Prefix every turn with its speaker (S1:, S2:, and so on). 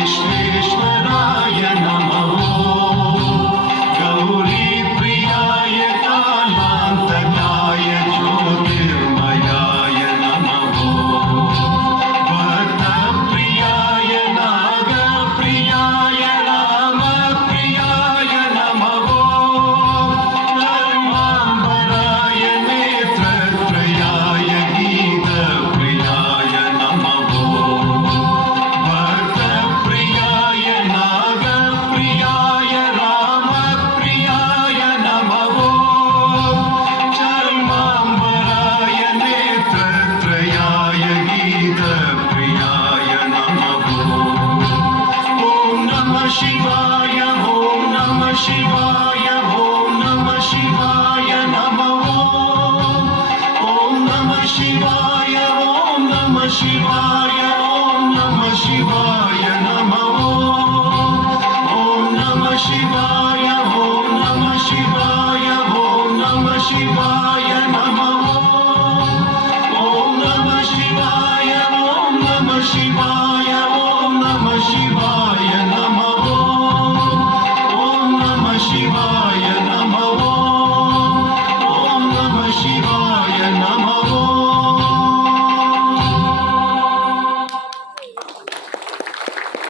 S1: Krishna.